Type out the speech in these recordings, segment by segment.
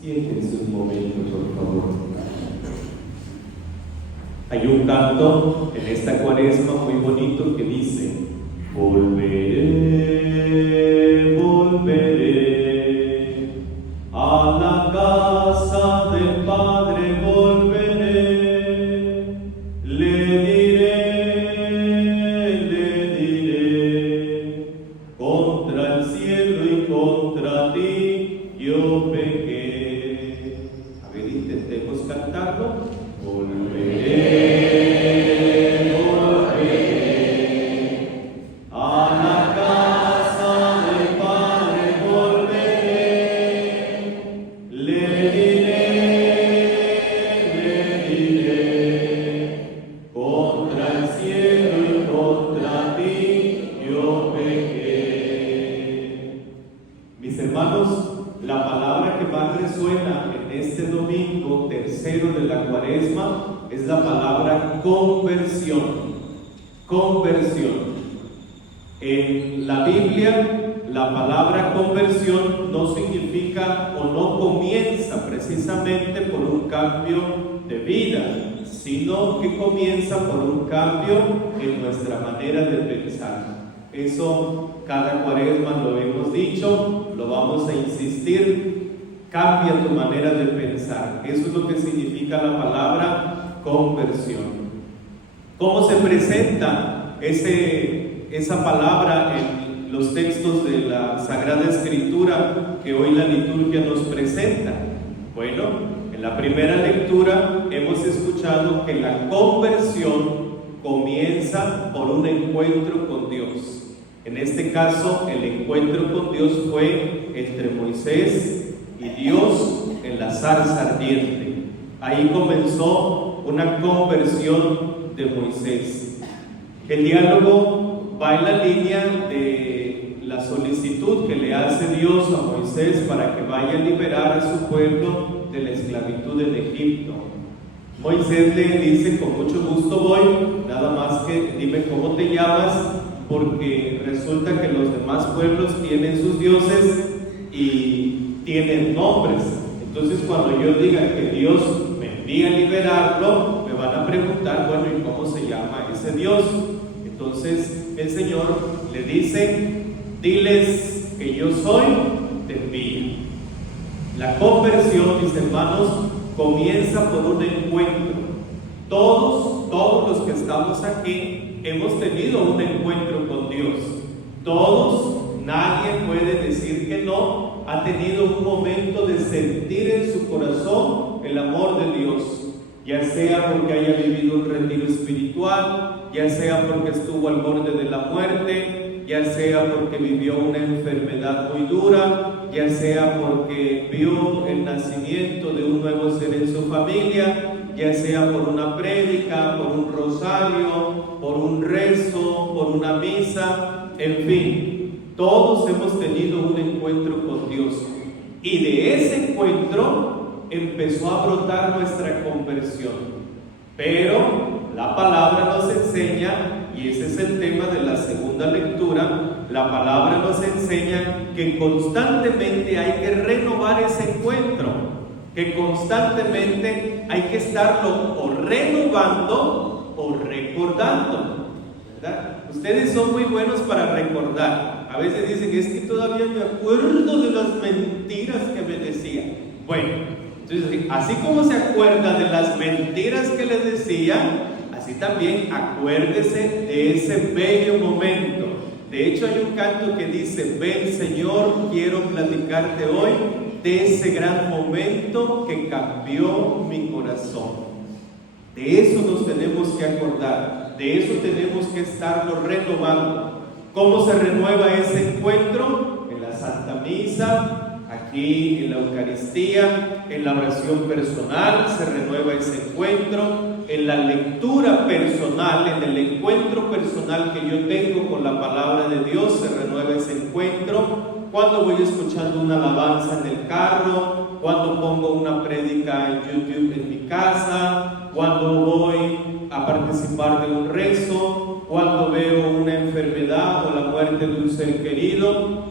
Siéntense un momento, por favor. Hay un canto en esta cuaresma muy bonito que dice: volveré, volveré, a la casa del Padre volveré, le diré, contra el cielo y contra ti yo pequé. A ver, intentemos cantarlo. Volveré, volveré, a la casa del Padre volveré, le diré, contra el cielo y contra ti yo pequé. Mis hermanos, la palabra que más resuena en este domingo tercero de la cuaresma es la palabra conversión. Conversión. En la Biblia, la palabra conversión no significa o no comienza precisamente por un cambio de vida, sino que comienza por un cambio en nuestra manera de pensar. Eso cada cuaresma lo hemos dicho, lo vamos a insistir. Cambia tu manera de pensar. Eso es lo que significa la palabra conversión. ¿Cómo se presenta esa palabra en los textos de la Sagrada Escritura que hoy la liturgia nos presenta? Bueno, en la primera lectura hemos escuchado que la conversión comienza por un encuentro con Dios. En este caso, el encuentro con Dios fue entre Moisés y Dios en la zarza ardiente. Ahí comenzó una conversión de Moisés. El diálogo va en la línea de la solicitud que le hace Dios a Moisés para que vaya a liberar a su pueblo de la esclavitud en Egipto. Moisés le dice: con mucho gusto voy, nada más que dime cómo te llamas, porque resulta que los demás pueblos tienen sus dioses y tienen nombres. Entonces, cuando yo diga que Dios me envía a liberarlo, me van a preguntar: bueno, ¿y cómo se llama ese Dios? Entonces el Señor le dice: diles que yo soy, te envío. La conversión, mis hermanos, comienza por un encuentro. Todos los que estamos aquí hemos tenido un encuentro con Dios. Todos, nadie puede decir que no, ha tenido un momento de sentir en su corazón el amor de Dios, ya sea porque haya vivido un retiro espiritual, ya sea porque estuvo al borde de la muerte, ya sea porque vivió una enfermedad muy dura, ya sea porque vio el nacimiento de un nuevo ser en su familia, ya sea por una prédica, por un rosario, por un rezo, por una misa, en fin, todos hemos tenido un encuentro con Dios. Y de ese encuentro empezó a brotar nuestra conversión. Pero la palabra nos enseña, y ese es el tema de la segunda lectura, la palabra nos enseña que constantemente hay que renovar ese encuentro, que constantemente hay que estarlo o renovando o recordando, ¿verdad? Ustedes son muy buenos para recordar. A veces dicen: es que todavía me acuerdo de las mentiras que me decía. Bueno, entonces, así como se acuerda de las mentiras que le decía, así también acuérdese de ese bello momento. De hecho, hay un canto que dice: ven, Señor, quiero platicarte hoy de ese gran momento que cambió mi corazón. De eso nos tenemos que acordar, de eso tenemos que estarlo renovando. ¿Cómo se renueva ese encuentro? En la Santa Misa, aquí en la Eucaristía, en la oración personal se renueva ese encuentro, en la lectura personal, en el encuentro personal que yo tengo con la palabra de Dios se renueva ese encuentro. Cuando voy escuchando una alabanza en el carro, cuando pongo una prédica en YouTube en mi casa, cuando voy a participar de un rezo, cuando veo una enfermedad o la muerte de un ser querido,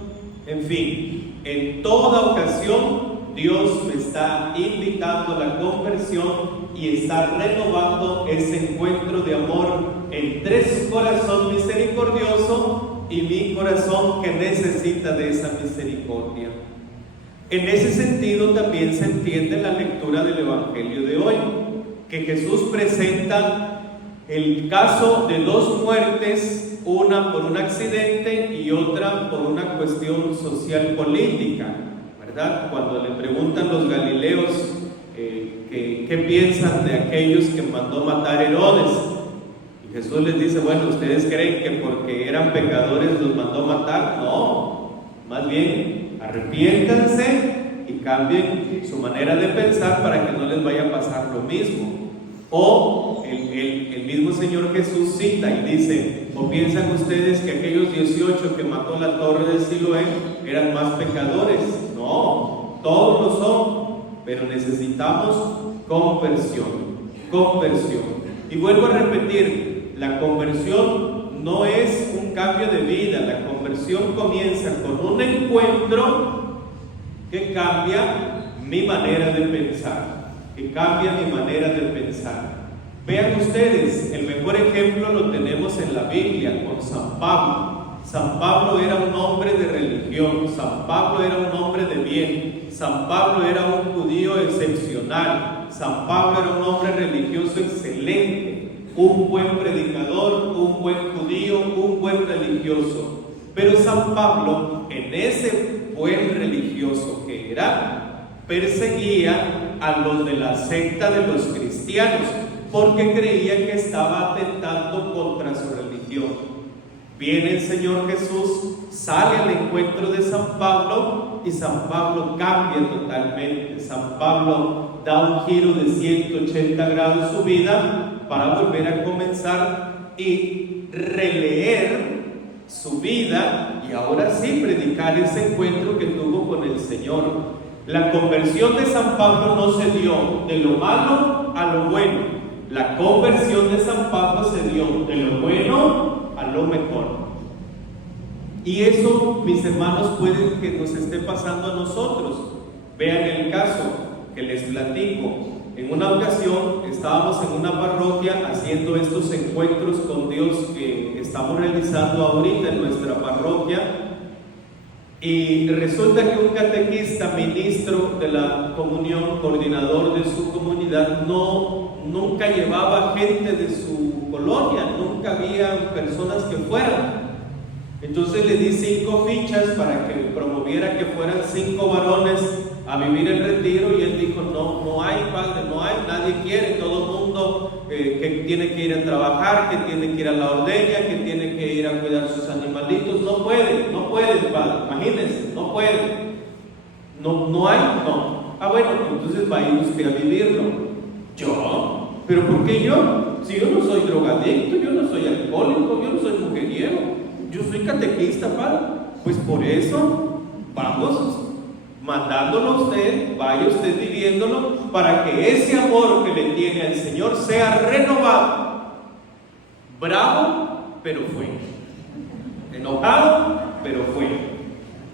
en fin, en toda ocasión Dios me está invitando a la conversión y está renovando ese encuentro de amor entre su corazón misericordioso y mi corazón que necesita de esa misericordia. En ese sentido también se entiende la lectura del Evangelio de hoy, que Jesús presenta el caso de dos muertes, una por un accidente y otra por una cuestión social política, ¿verdad? Cuando le preguntan los galileos qué piensan de aquellos que mandó matar Herodes, y Jesús les dice, bueno, ¿ustedes creen que porque eran pecadores los mandó matar? No, más bien arrepiéntanse y cambien su manera de pensar para que no les vaya a pasar lo mismo. O el mismo Señor Jesús cita y dice, ¿o piensan ustedes que aquellos 18 que mató en la torre de Siloé eran más pecadores? No, todos lo son, pero necesitamos conversión. Y vuelvo a repetir, la conversión no es un cambio de vida, la conversión comienza con un encuentro que cambia mi manera de pensar. Vean ustedes, el mejor ejemplo lo tenemos en la Biblia con San Pablo. San Pablo era un hombre de religión, San Pablo era un hombre de bien, San Pablo era un judío excepcional, San Pablo era un hombre religioso excelente, un buen predicador, un buen judío, un buen religioso. Pero San Pablo, en ese buen religioso que era, perseguía a los de la secta de los cristianos, porque creía que estaba atentando contra su religión. Viene el Señor Jesús, sale al encuentro de San Pablo y San Pablo cambia totalmente. San Pablo da un giro de 180 grados su vida para volver a comenzar y releer su vida y ahora sí predicar ese encuentro que tuvo con el Señor. La conversión de San Pablo no se dio de lo malo a lo bueno. La conversión de San Pablo se dio de lo bueno a lo mejor. Y eso, mis hermanos, puede que nos esté pasando a nosotros. Vean el caso que les platico. En una ocasión estábamos en una parroquia haciendo estos encuentros con Dios que estamos realizando ahorita en nuestra parroquia. Y resulta que un catequista, ministro de la comunión, coordinador de su comunidad, nunca llevaba gente de su colonia, nunca había personas que fueran. Entonces le di 5 fichas para que promoviera que fueran 5 varones a vivir el retiro, y él dijo, no hay, padre, no hay, nadie quiere, todo el mundo que tiene que ir a trabajar, que tiene que ir a la ordeña, que tiene que ir a cuidar sus animalitos, no puede, padre, imagínense, no puede, no hay, no. Ah, bueno, entonces va a ir usted a vivirlo. ¿Yo? ¿Pero por qué yo? Si yo no soy drogadicto, yo no soy alcohólico, yo no soy mujeriego, yo soy catequista, padre. Pues por eso, vamos mandándolo a usted, vaya usted viviéndolo, para que ese amor que le tiene al Señor sea renovado. Bravo, pero fue. Enojado, pero fue.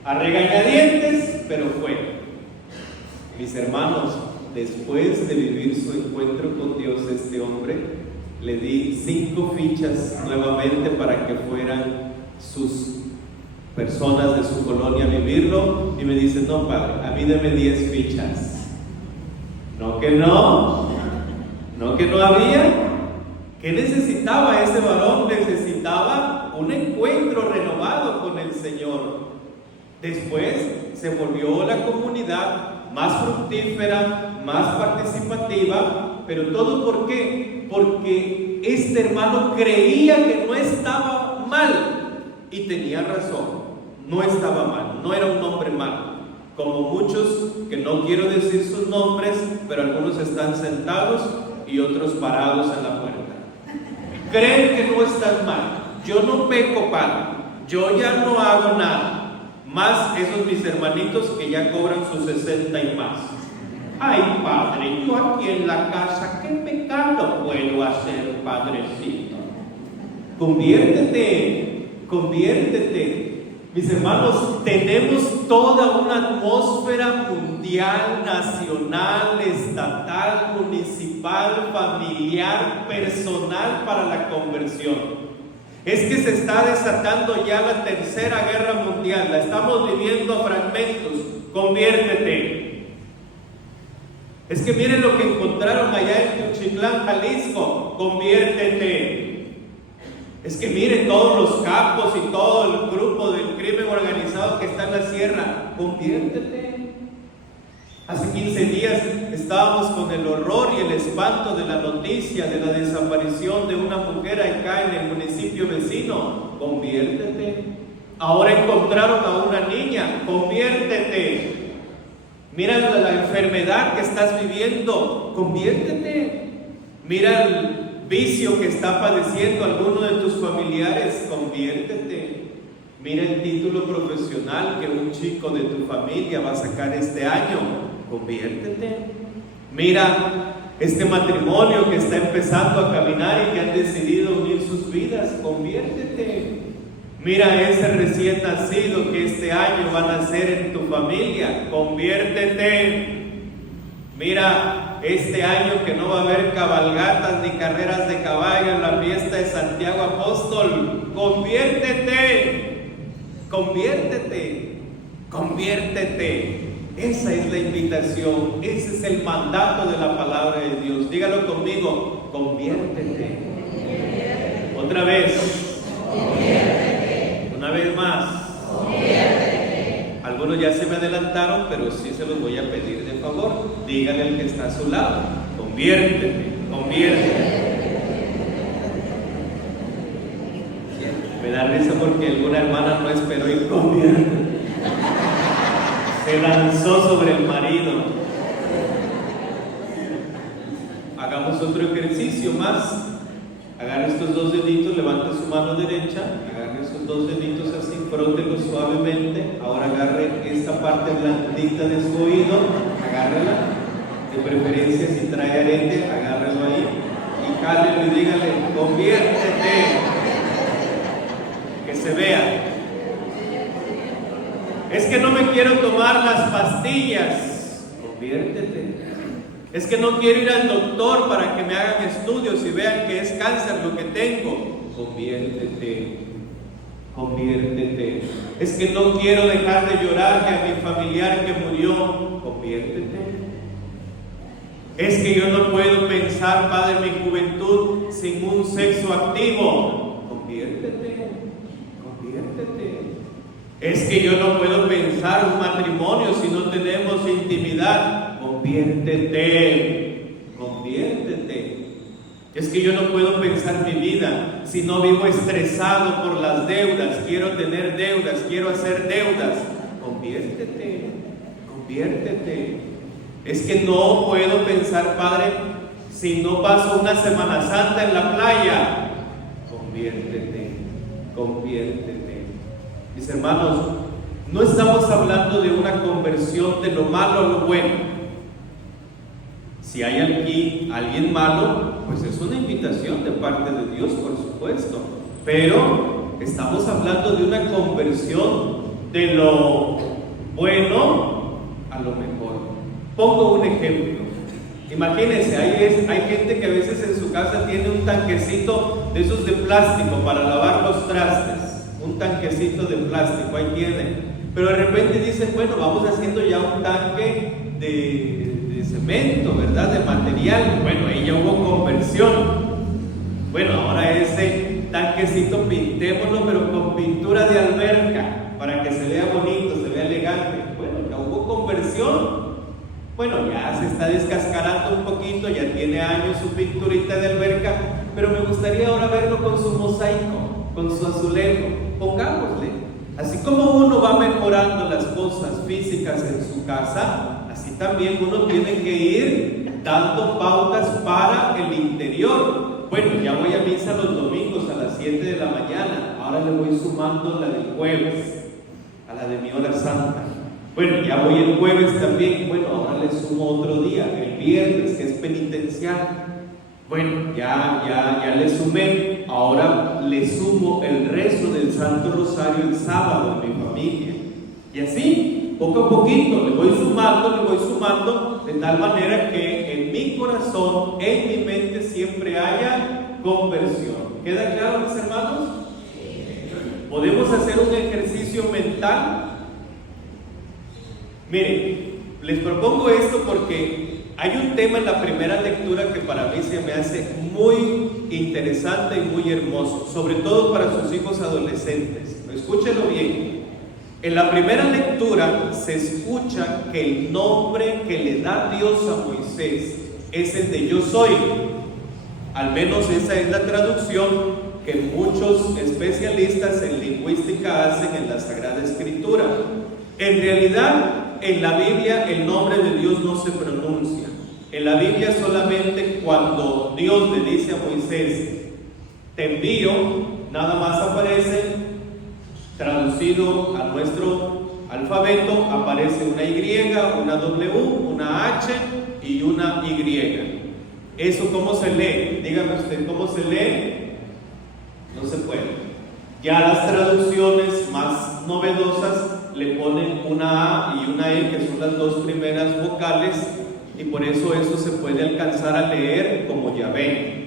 A regañadientes, pero fue. Mis hermanos, después de vivir su encuentro con Dios, este hombre, le di 5 fichas nuevamente para que fueran sus personas de su colonia a vivirlo, y me dice, no, padre, a mí deme 10 fichas. No que no había. ¿Qué necesitaba ese varón? Necesitaba un encuentro renovado con el Señor. Después se volvió la comunidad más fructífera, más participativa, pero todo ¿por qué? Porque este hermano creía que no estaba mal, y tenía razón. No estaba mal, no era un hombre malo, como muchos que no quiero decir sus nombres, pero algunos están sentados y otros parados en la puerta. Creen que no están mal. Yo no peco, padre, yo ya no hago nada. Más esos mis hermanitos que ya cobran sus 60 y más. Ay, padre, yo aquí en la casa, ¿qué pecado puedo hacer, padrecito? Conviértete. Mis hermanos, tenemos toda una atmósfera mundial, nacional, estatal, municipal, familiar, personal para la conversión. Es que se está desatando ya la tercera guerra mundial, la estamos viviendo a fragmentos. Conviértete. Es que miren lo que encontraron allá en Tuchitlán, Jalisco. Conviértete. Es que miren todos los capos y todo el grupo del crimen organizado que está en la sierra. Conviértete. Hace 15 días estábamos con el horror y el espanto de la noticia de la desaparición de una mujer acá en el municipio vecino. Conviértete. Ahora encontraron a una niña. Conviértete. Mira la enfermedad que estás viviendo. Conviértete. Mira el vicio que está padeciendo alguno de tus familiares. Conviértete. Mira el título profesional que un chico de tu familia va a sacar este año. Conviértete. Mira este matrimonio que está empezando a caminar y que han decidido unir sus vidas. Conviértete. Mira ese recién nacido que este año va a nacer en tu familia. Conviértete. Mira este año que no va a haber cabalgatas ni carreras de caballo en la fiesta de Santiago Apóstol. Conviértete. Conviértete. Conviértete. Esa es la invitación, ese es el mandato de la palabra de Dios. Dígalo conmigo, conviértete. Otra vez. Conviértete. Una vez más. Conviértete. Algunos ya se me adelantaron, pero sí se los voy a pedir de favor. Dígale al que está a su lado, conviértete, conviértete. Me da risa porque alguna hermana no esperó y conviértete. Se lanzó sobre el marido. Hagamos otro ejercicio más. Agarre estos dos deditos, levante su mano derecha, agarre esos dos deditos así, frótelos suavemente. Ahora agarre esta parte blandita de su oído, agárrela. De preferencia, si trae arete, agárrelo ahí y cálelo y dígale, conviértete. Que se vea. Es que no me quiero tomar las pastillas. Conviértete. Es que no quiero ir al doctor para que me hagan estudios y vean que es cáncer lo que tengo. Conviértete. Conviértete. Es que no quiero dejar de llorar a mi familiar que murió. Conviértete. Es que yo no puedo pensar, Padre, mi juventud sin un sexo activo. Conviértete. Conviértete. Es que yo no puedo pensar un matrimonio si no tenemos intimidad. Conviértete. Conviértete. Es que yo no puedo pensar mi vida si no vivo estresado por las deudas. Quiero tener deudas, quiero hacer deudas. Conviértete. Conviértete. Es que no puedo pensar, Padre, si no paso una Semana Santa en la playa. Conviértete. Conviértete. Mis hermanos, no estamos hablando de una conversión de lo malo a lo bueno. Si hay aquí alguien malo, pues es una invitación de parte de Dios, por supuesto. Pero estamos hablando de una conversión de lo bueno a lo mejor. Pongo un ejemplo. Imagínense, hay gente que a veces en su casa tiene un tanquecito de esos de plástico para lavar los trastes. Un tanquecito de plástico, ahí tiene. Pero de repente dicen, bueno, vamos haciendo ya un tanque de cemento, ¿verdad? De material. Bueno, ahí ya hubo conversión. Bueno, ahora ese tanquecito pintémoslo, pero con pintura de alberca, para que se vea bonito, se vea elegante. Bueno, ya hubo conversión. Bueno, ya se está descascarando un poquito, ya tiene años su pinturita de alberca, pero me gustaría ahora verlo con su mosaico, con su azulejo. Pongámosle. Así como uno va mejorando las cosas físicas en su casa, así también uno tiene que ir dando pautas para el interior. Bueno, ya voy a misa los domingos a las 7 de la mañana, ahora le voy sumando la del jueves, a la de mi hora santa. Bueno, ya voy el jueves también, bueno, ahora le sumo otro día, el viernes, que es penitencial. Bueno, ya le sumé, ahora le sumo el rezo del Santo Rosario el sábado en mi familia. Y así, poco a poquito, le voy sumando, de tal manera que en mi corazón, en mi mente siempre haya conversión. ¿Queda claro, mis hermanos? Podemos hacer un ejercicio mental. Miren, les propongo esto porque hay un tema en la primera lectura que para mí se me hace muy interesante y muy hermoso, sobre todo para sus hijos adolescentes. Escúchenlo bien. En la primera lectura se escucha que el nombre que le da Dios a Moisés es el de yo soy. Al menos esa es la traducción que muchos especialistas en lingüística hacen en la Sagrada Escritura. En realidad, en la Biblia el nombre de Dios no se pronuncia. En la Biblia solamente cuando Dios le dice a Moisés, te envío, nada más aparece, traducido a nuestro alfabeto, aparece una Y, una W, una H y una Y. ¿Eso cómo se lee? Dígame usted, ¿cómo se lee? No se puede. Ya las traducciones más novedosas le ponen una A y una E, que son las dos primeras vocales, y por eso se puede alcanzar a leer como Yahvé.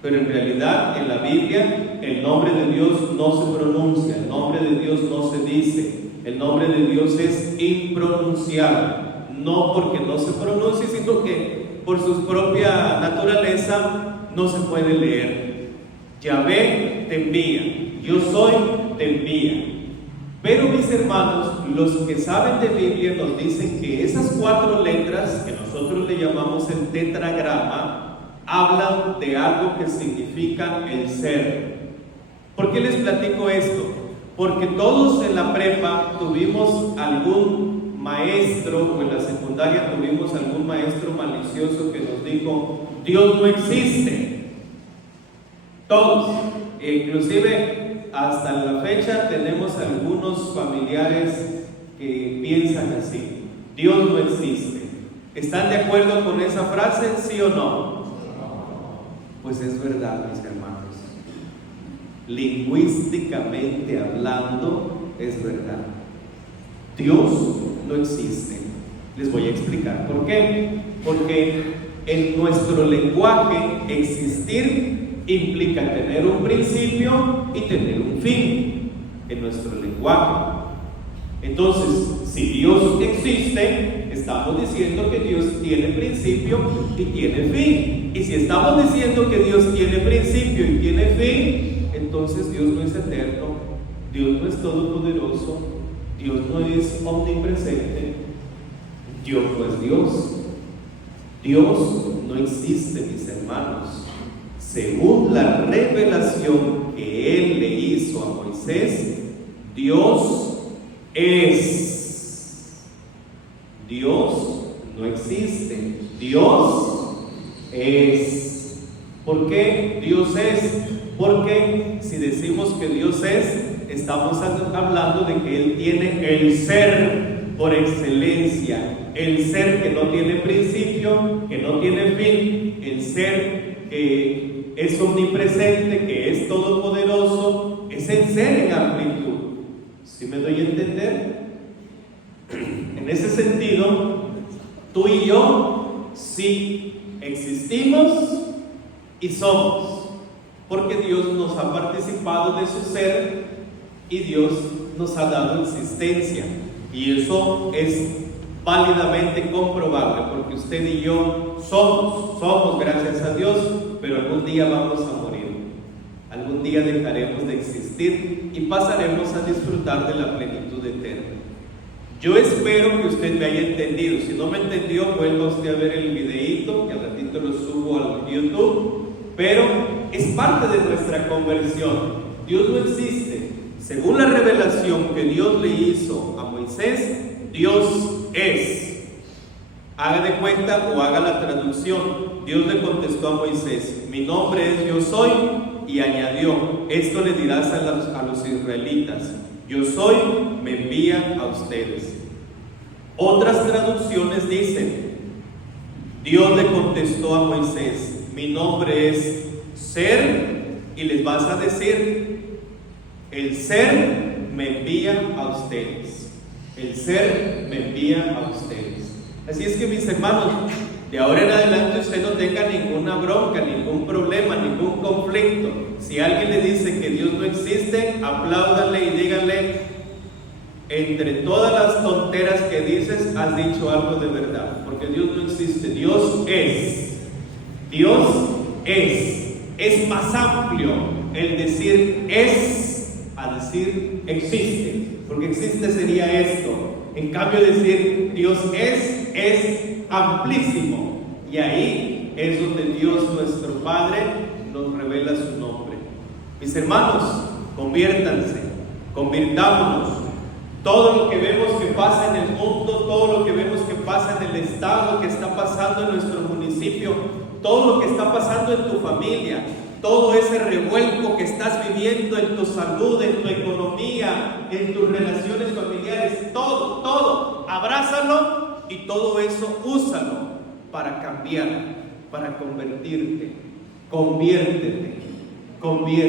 Pero en realidad en la Biblia el nombre de Dios no se pronuncia, el nombre de Dios no se dice, el nombre de Dios es impronunciable, no porque no se pronuncie, sino que por su propia naturaleza no se puede leer. Yahvé te envía, yo soy te envía. Pero mis hermanos, los que saben de Biblia nos dicen que esas 4 letras, que nosotros le llamamos el tetragrama, hablan de algo que significa el ser. ¿Por qué les platico esto? Porque todos en la prepa tuvimos algún maestro, o en la secundaria tuvimos algún maestro malicioso que nos dijo, Dios no existe. Todos, inclusive hasta la fecha tenemos algunos familiares que piensan así, Dios no existe. ¿Están de acuerdo con esa frase, sí o no? Pues es verdad, mis hermanos. Lingüísticamente hablando, es verdad. Dios no existe. Les voy a explicar por qué. Porque en nuestro lenguaje existir implica tener un principio y tener un fin en nuestro lenguaje. Entonces, si Dios existe, estamos diciendo que Dios tiene principio y tiene fin. Y si estamos diciendo que Dios tiene principio y tiene fin, entonces Dios no es eterno, Dios no es todopoderoso, Dios no es omnipresente, Dios no es Dios. Dios no existe, mis hermanos. Según la revelación que Él le hizo a Moisés, Dios es. Dios no existe, Dios es. ¿Por qué Dios es? Porque si decimos que Dios es, estamos hablando de que Él tiene el ser por excelencia, el ser que no tiene principio, que no tiene fin, el ser que es omnipresente, que es todopoderoso, es el ser en amplitud. ¿Sí me doy a entender? En ese sentido, tú y yo sí existimos y somos, porque Dios nos ha participado de su ser y Dios nos ha dado existencia, y eso es válidamente comprobable, porque usted y yo somos gracias a Dios, pero algún día vamos a morir, algún día dejaremos de existir y pasaremos a disfrutar de la plenitud eterna. Yo espero que usted me haya entendido. Si no me entendió, vuelva usted a ver el videíto, que al ratito lo subo al YouTube, pero es parte de nuestra conversión. Dios no existe. Según la revelación que Dios le hizo a Moisés, Dios es. Haga de cuenta o haga la traducción. Dios le contestó a Moisés, mi nombre es yo soy, y añadió, esto le dirás a los israelitas, yo soy, me envía a ustedes. Otras traducciones dicen, Dios le contestó a Moisés, mi nombre es Ser, y les vas a decir, el Ser me envía a ustedes. El Ser me envía a ustedes. Así es que, mis hermanos, de ahora en adelante usted no tenga ninguna bronca, ningún problema, ningún conflicto. Si alguien le dice que Dios no existe, apláudanle y díganle, entre todas las tonteras que dices, has dicho algo de verdad, porque Dios no existe. Dios es. Dios es más amplio el decir es a decir existe, porque existe sería esto. En cambio, decir Dios es amplísimo, y ahí es donde Dios nuestro Padre nos revela su nombre. Mis hermanos, conviértanse, convirtámonos. Todo lo que vemos que pasa en el mundo, todo lo que vemos que pasa en el estado, que está pasando en nuestro municipio, todo lo que está pasando en tu familia, todo ese revuelco que estás viviendo en tu salud, en tu economía, en tus relaciones familiares, todo, abrázalo y todo eso úsalo para cambiar, para convertirte. Conviértete, conviértete.